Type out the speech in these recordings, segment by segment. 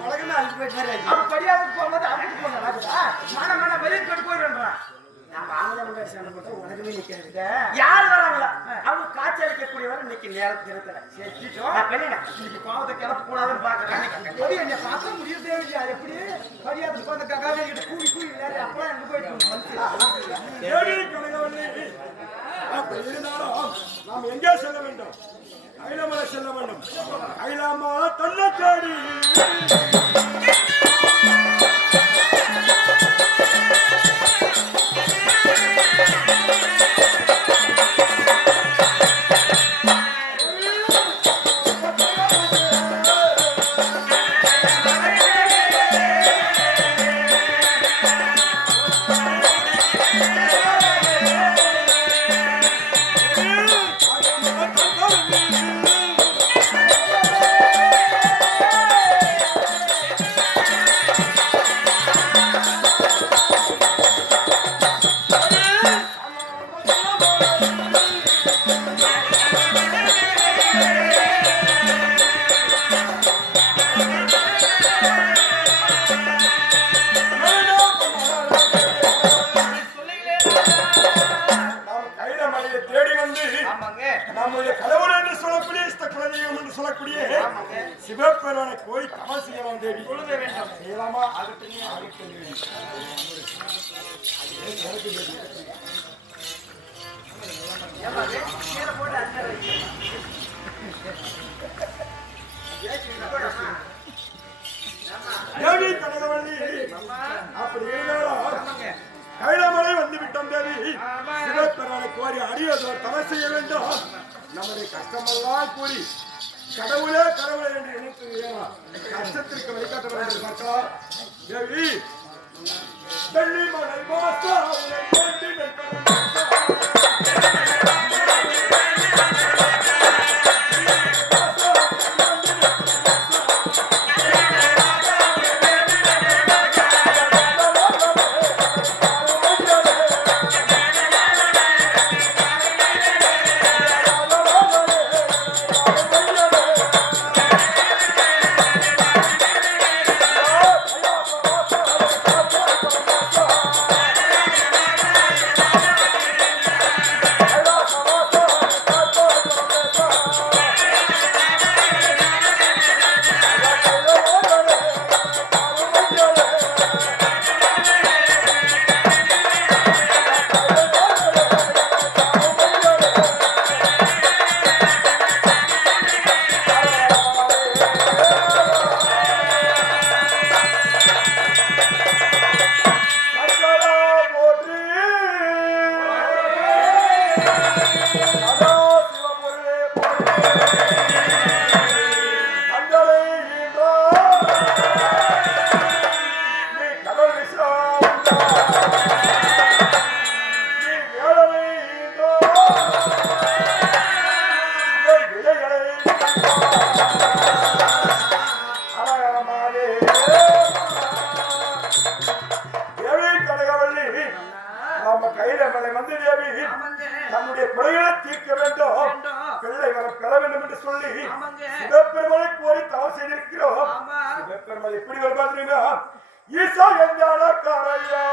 உலகமே அழிஞ்சு போயிட்டு மாதிரி ஆயிடுச்சு. அப்ப படியாதுக்கு போகும்போது அங்கிட்டு போன நடக்குதா மன மன வெளியே கட்டு போயிடுறான் நான் ஆம்பளை முன்னாடி சண்டை போட்டா உலகமே நிக்கிறது. யார் வராங்களா அவங்க காட்சி அளிக்கக்கூடியவர் இன்னைக்கு நேரத்து நேரத்துல செத்துட்டோம். நான் பெரியண்ணா, இன்னைக்கு பாவத்தை கிளப்ப கூடாதுன்னு பாக்குறேன் எப்படி என்னை பார்த்தா இல்லையா? எப்படி? படியாதுக்கு வந்து ககாவே கிட்ட கூவி கூவி எங்க போயிட்டு வந்து இருந்தாலும் நாம் எங்கே செல்ல வேண்டும்? கைலாமலை செல்ல வேண்டும். கைலாமா தன்னச்சாடி கீழே போட்டு அடிச்சாரு. தேவி கனகவல்லி அப்படி இருந்தாலும் கைலாமலை வந்து விட்டோம் தேவி. சிவபெருமானை கோரி அடியோதோர் தவம் செய்ய வேண்டும். நம்முடைய கஷ்டமெல்லாம் கூறி கடவுளே கடவுளே என்று நினைத்து கஷ்டத்திற்கு வழிகாட்ட வேண்டும் பார்க்கலாம் தேவி வெள்ளிமலை Yeah. செய்திருக்கிறோம் எப்படி வருவா தெரியுமா? ஈசா எஞ்சான காரையா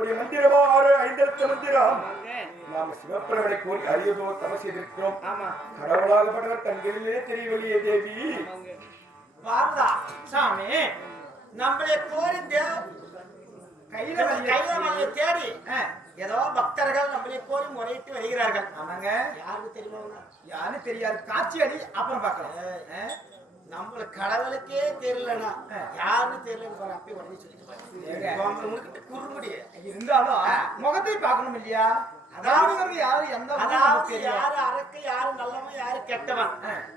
சொல்லக்கூடிய மந்திரமோ ஆறு ஐந்தெழுத்து மந்திரம். நாம் சிவப்பிரவனை கோரி அறியதோ தவம் செய்திருக்கிறோம். கடவுளாகப்பட்டவர் கண்களிலே தெரியவில்லையே தேவி. பார்த்தா சாமி நம்மளை கோரி தேவ கையில கையில மலையை தேடி ஏதோ பக்தர்கள் நம்மளை கோரி முறையிட்டு வருகிறார்கள். ஆமாங்க. யாருக்கு தெரியுமா யாருன்னு தெரியாது. காட்சி அடி அப்புறம் பார்க்கலாம். ஆ, நம்மளுக்கு கடவுளுக்கே தெரியலனா. யாருன்னு தெரியலன்னு பாரு அப்பயே உடனே சொல்லிட்டு குறுமுடி இருந்தாலும் முகத்தை பார்க்கணும் இல்லையா? அதாவது யாரு? எந்த அதாவது. யாரு அரக்கு யாரு நல்லவன் யாரு கெட்டவன்.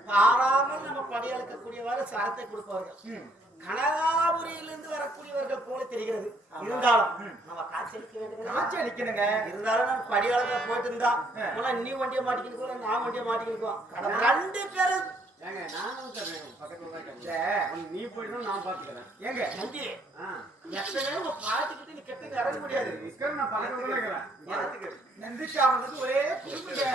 பாராமல் நம்ம படியளக்கக்கூடியவாறு சாரத்தை கொடுப்பவர்கள். ம். கனகாபுரியிலிருந்து வரக்கூடியவர்கள் போல தெரிகிறது. இருந்தாலும் நம்ம காட்சியளிக்க வேண்டும் காட்சி அடிக்கணுங்க இருந்தாலும் நான் படியாளத்துல போயிட்டு இருந்தா நீ வண்டியை மாட்டிக்கிட்டு நான் வண்டியை மாட்டிக்கிட்டு ரெண்டு பேரும் இல்ல, நான் பாத்துக்கிறேன். ஏங்க? நந்தி எத்தனை பாட்டிக்கிட்டு நீ இறங்க முடியாது நான் இருக்கிறேன் எனக்கு நந்திக்காவது ஒரே குறும்புங்க.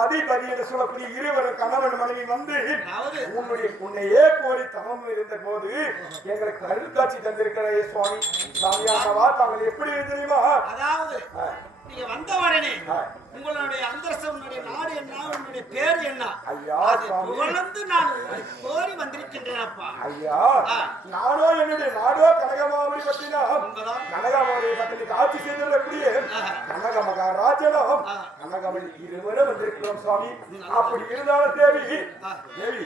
சதிபதி என்று சொல்லக்கூடிய இருவர் கணவன் மனைவி வந்து உன்னுடைய உன்னையே கோரி தவம் இருந்த போது எங்களுக்கு அருள்காட்சி தந்திருக்கிற சுவாமி. சாமி ஆண்டவா தாங்கள் எப்படி தெரியுமா? அதாவது நீங்க வந்த உடனே. உங்களுடைய அந்தஸ்து உன்னுடைய நாடு என்ன உன்னுடைய பேர் என்ன ஐயா அது புகழ்ந்து நான் கோரி வந்திருக்கின்றேன் அப்பா ஐயா. நானோ என்னுடைய நாடோ கனகமாவடி பத்தினா உண்மைதான். கனகமாவடி பத்தி ஆட்சி செய்திருக்கக்கூடிய ஆஹா. கனக மகாராஜனும். கனகமணி இருவரும் வந்திருக்கிறோம் சுவாமி அப்படி இருந்தாலும் தேவி. தேவி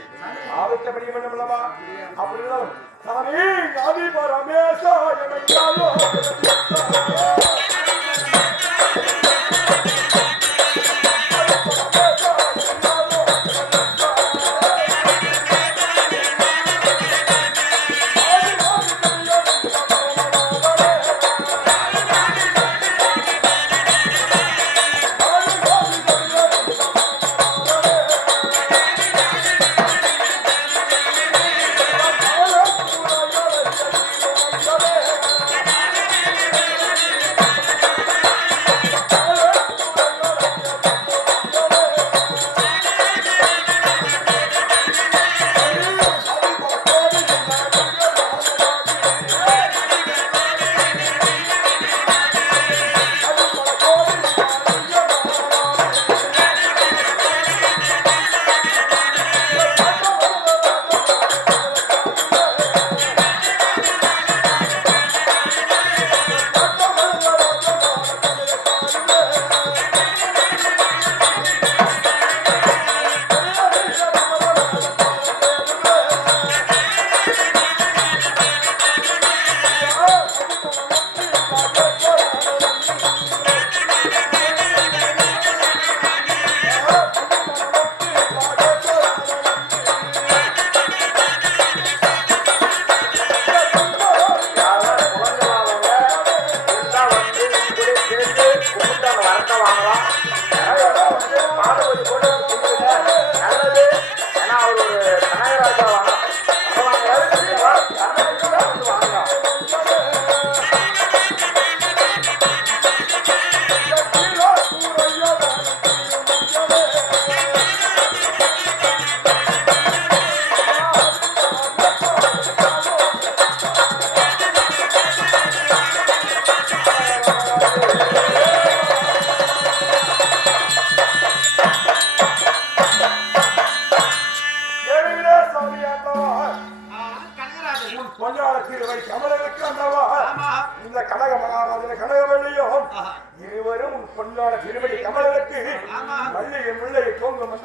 ஆபத்தபடி பண்ணலாமா அப்படி இருந்தாலும் சாமி எமையாலோ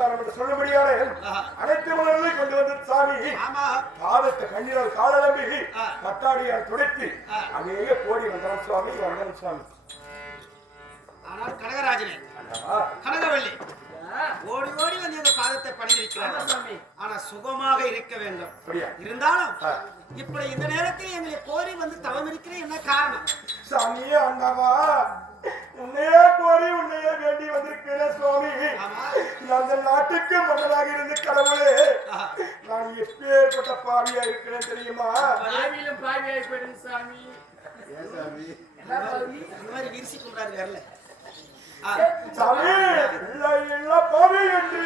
வந்தாரம் என்று சொல்லும்படியான ஆஹா. அனைத்து மலர்களை கொண்டு வந்து சாமி ஆமா. காலத்து கண்ணீரால் காலலம்பி ஆ. கத்தாடியால் துடைத்து ஆ. அநேக கோடி வந்தனம் சுவாமி வந்தனம் சுவாமி. ஆனால் கனகராஜனே ஆண்டவா, கனகவல்லி ஓடி ஓடி வந்து எங்க பாதத்தை பணிந்திருக்கிறார் ஆனா சுகமாக இருக்க வேண்டும். இருந்தாலும். இப்படி இந்த நேரத்தில் எங்களை கோரி வந்து தவம் இருக்கிற என்ன காரணம்? சாமியே அண்ணாவா. உன்னையே கோரி உன்னையே வேண்டி வந்திருக்கிறேன் சுவாமி. அந்த நாட்டுக்கு மன்னராக இருந்து கடவுளே. நான் எப்பேற்பட்ட பாவியா இருக்கிறேன் தெரியுமா? பாவியிலும் பாவியாய் போயிடுங்க சாமி இந்த மாதிரி விரிசி கொண்டாரு வரல. சாமி இல்லை இல்ல பாவி என்று.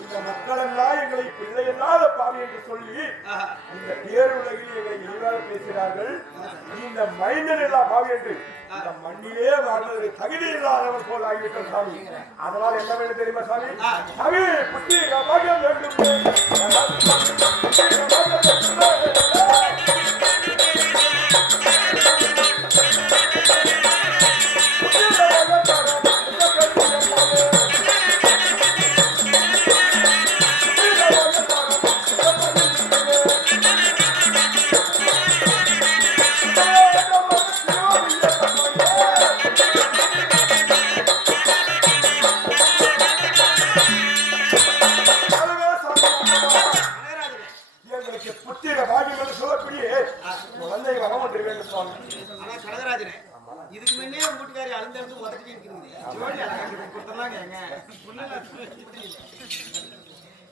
இந்த மக்கள் எல்லாம் எங்களை பிள்ளை இல்லாத பாவி என்று சொல்லி. இந்த பேருலகில் எங்களை இழிவாக பேசுகிறார்கள். இந்த மைந்தன் எல்லாம் பாவி என்று. இந்த மண்ணிலே வாழ்வதற்கு தகுதி இல்லாதவர் போல் ஆகிவிட்டோம் சாமி. அதனால் என்ன வேண்டும் தெரியுமா சாமி. சாமி புத்தி வேண்டும்.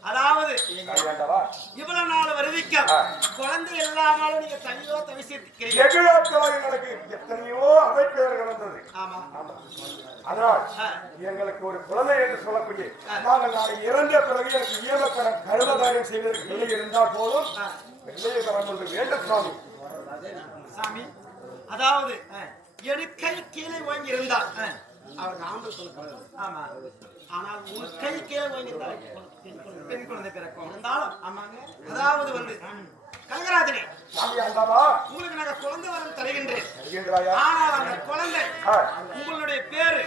அதாவது வேண்டவா இவ்வளவு நாள் வருவிக்கம். குழந்தை இல்லாமலும் நீங்க தனியோ தவிசிருக்கிறீங்க. எத்தனையோ அமைப்பெயர்கள் வந்தது. ஆமா. அதனால் ஆ. எங்களுக்கு ஒரு குழந்தை என்று சொல்லக்கூடிய நாங்கள் நாளை இறந்த பிறகு எனக்கு இயமக்கரம் கருமகாரியம் செய்வதற்கு பிள்ளை இருந்தால் போதும். ஆ. பிள்ளையை தரம் ஒன்று வேண்டும் சுவாமி. சாமி அதாவது என் கை கீழே வாங்கி இருந்தால் அவர் ஆம்பளை சொல்லக்கூடாது ஆமா. ஆனால் உன் கை கீழே பெண் குழந்தை பிறக்கும். இருந்தாலும் ஆமாங்க. அதாவது வந்து கனகராஜனே உங்களுக்கு நாங்க குழந்தை வரம் தருகின்றேன். ஆனால் அந்த குழந்தை. உங்களுடைய பேரு.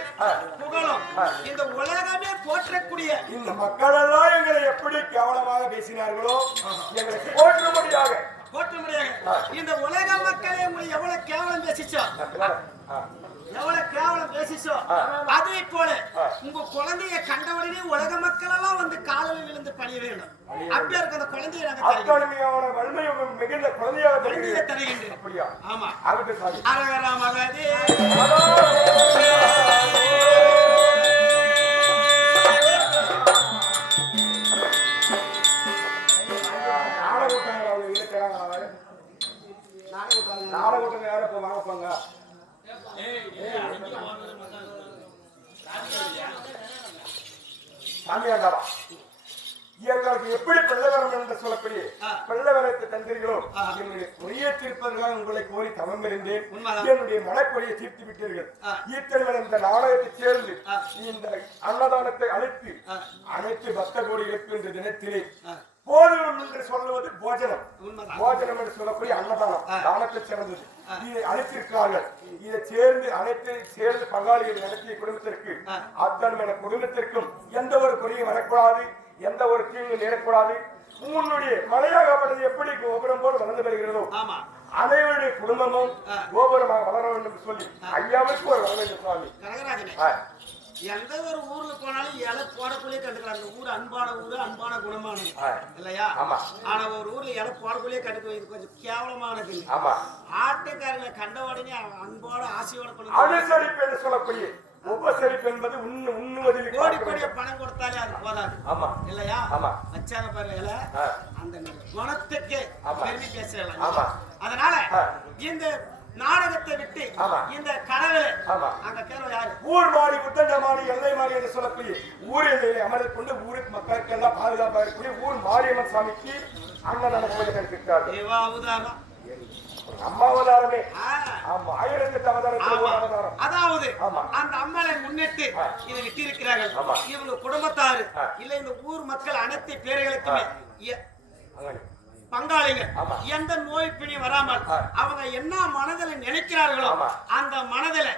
புகழும். இந்த உலகமே போற்றக்கூடிய இந்த மக்கள் எல்லாம் எங்களை எப்படி கேவலமாக பேசினார்களோ எங்களை போற்றும்படியாக. போற்றும்படியாக. இந்த உலக மக்களே உங்களை எவ்வளவு கேவலம் பேசிச்சோ. எவ்வளவு கேவலம் பேசிச்சோ அதே போல உங்க குழந்தைய கண்ட உடனே உலக மக்கள் எல்லாம் வந்து காலில் விழுந்து பணிய வேண்டும். அப்படியே இருக்க அந்த குழந்தைய நாங்க தருகிறோம். அத்தன்மையான வலிமை மிகுந்த குழந்தையாக குழந்தைய தருகின்றேன். அப்படியா? ஆமா. அரகரா என்னுடைய குறையை தீர்ப்பதற்காக உங்களை கோரி தவம் இருந்தேன். என்னுடைய மனக்குறையை தீர்த்து விட்டீர்கள். ஈத்தர்கள் இந்த நாடகத்தை சேர்ந்து. இந்த அன்னதானத்தை அழைத்து. அனைத்து பக்த கோடிகளுக்கு இந்த தினத்திலே ஆ. போதும் என்று சொல்லுவது போஜனம். போஜனம் என்று சொல்லக்கூடிய அன்னதானம். தானத்தை சிறந்தது இதை அழைத்திருக்கிறார்கள் இதை சேர்ந்து அனைத்து சேர்ந்து பங்காளிகள் நடத்திய குடும்பத்திற்கு. அத்தனை குடும்பத்திற்கும் எந்த ஒரு குறையும் வரக்கூடாது எந்த ஒரு தீங்கு நேரக்கூடாது உன்னுடைய மலையாகப்பட்டது எப்படி கோபுரம் போல் வளர்ந்து வருகிறதோ ஆமா அனைவருடைய குடும்பமும். கோபுரமாக வளர வேண்டும் சொல்லி ஐயாவுக்கு ஒரு வர வேண்டும் சுவாமி. எந்த ஒரு ஊர்ல போனாலும் இலை போடக்குள்ளே கண்டுக்கலாம் அந்த ஊர் அன்பான ஊரு அன்பான குணமானது. இல்லையா ஆமா. ஆனா ஒரு ஊர்ல இலை போடக்குள்ளே கண்டுக்க இது கொஞ்சம் கேவலமானது ஆமா ஆட்டுக்காரங்களை கண்ட உடனே அன்போட ஆசையோட சொல்லக்கூடிய உபசரிப்பு என்பது உண்ணு உண்ணுவதில் கோடி கோடிய. பணம் கொடுத்தாலே அது போதாது ஆமா இல்லையா ஆமா. வச்சான பாரு இலை ஆ. அந்த குணத்துக்கு. பெருமை பேசலாம் ஆமா. அதனால. இந்த நாடகத்தை விட்டு. இந்த கடவுள் ஆமா. அங்க பேர் யாரு ஊர் மாறி உத்தண்ட மாறி எல்லை மாறி என்று சொல்லக்கூடிய ஊரில் அமர்ந்து கொண்டு ஊருக்கு மக்களுக்கு எல்லாம் பாதுகாப்பா இருக்கக்கூடிய ஊர் மாரியம்மன் சாமிக்கு அன்னதான கோயில் எடுத்திருக்காரு தேவா அவதாரம் அம்மா அவதாரமே. ஆமா ஆயிரத்தி அவதாரம் அதாவது. அந்த அம்மனை முன்னிட்டு. இதை விட்டிருக்கிறார்கள். இவங்க குடும்பத்தாரு. இல்ல இந்த ஊர் மக்கள் அனைத்து பேர்களுக்குமே. பங்காளிங்க. எந்த நோய் பிணி வராமல். அவங்க என்ன மனதில் நினைக்கிறார்களோ. அந்த மனதில.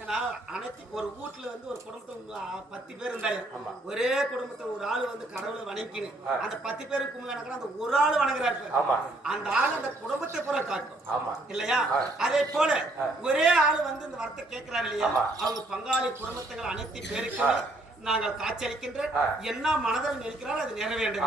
ஏன்னா அனைத்து ஒரு வீட்டுல வந்து ஒரு குடும்பத்துல ஆ, பத்து பேர் இருந்தாரு. ஒரே குடும்பத்துல ஒரு ஆள் வந்து கடவுளை வணங்கினு. அந்த பத்து பேருக்கு கும்பிட்டு அந்த ஒரு ஆள் வணங்குறாரு அந்த ஆள் அந்த குடும்பத்தை பூரா காட்டும் இல்லையா. அதே போல. ஒரே ஆள் வந்து இந்த வார்த்தை கேட்கிறாரு இல்லையா. அவங்க பங்காளி குடும்பத்துகள் அனைத்து பேருக்குமே நாங்கள் காட்சியளிக்கின்ற. என்ன மனதில் நினைக்கிறாரோ அது நிறைவேண்டும்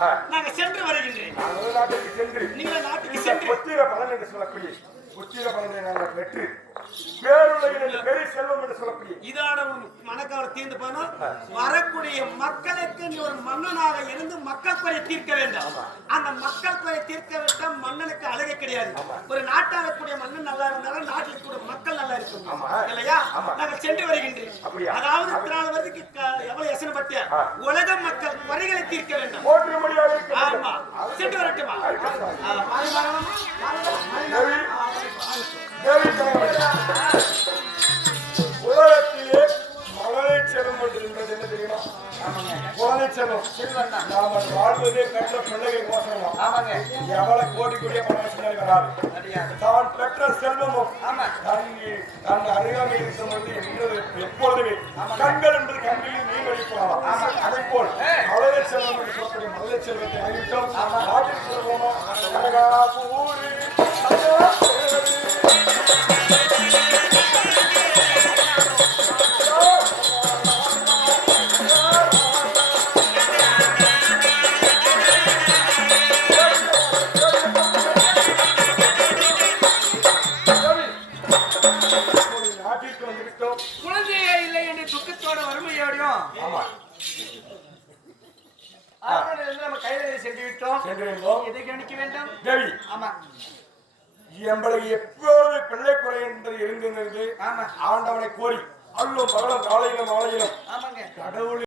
ஆ. நாங்க சென்று வருகின்றேன் ஒரு நாட்டுக்கு சென்று. நீங்கள் நாட்டுக்கு இந்த சென்று. புத்திர பலன் என்று சொல்லக்கூடிய புத்திர பலனை நாங்கள் பெற்று பேருலகில் என்று பெரிய செல்வம் என்று சொல்லக்கூடிய. இதோட உன் மனக்கவலை தீர்ந்து போனா வரக்கூடிய மக்களுக்கு நீ ஒரு மன்னனாக இருந்து மக்கள் குறை தீர்க்க வேண்டும். அந்த மக்கள் குறை தீர்க்க விட்ட மன்னனுக்கு அழகே கிடையாது. ஒரு நாட்டாளக்கூடிய மன்னன் நல்லா இருந்தாலும் நாட்டில் கூட மக்கள் நல்லா இருக்கும். இல்லையா. நாங்கள் சென்று வருகின்றேன்? அதாவது இத்தனால வரைக்கும் க- எவ்வளவு எசன பட்டியா ஆ. உலக மக்கள் குறைகளை தீர்க்க வேண்டும். போற்று முடியாது ஆமா. சென்று வரட்டுமா. உலகத்திலே மழலை செல்வம் ஒன்று இருந்தது என்ன தெரியுமா? குழந்தை செல்வம். நாம வாழ்வதே பெற்ற பிள்ளைகள் மோசம் எவ்வளவு கோடி கோடிய பணம் வராது தான் பெற்ற செல்வமும் தன் தன் அருகாமை இருக்கும் பொழுது என்பது எப்பொழுதுமே கண்கள் என்பது கண்களில் நீர் வழிப்போம் அதை போல் மழலை செல்வம் என்று சொல்லக்கூடிய மழலை செல்வத்தை அறிவித்தோம் நாட்டில் செல்வமா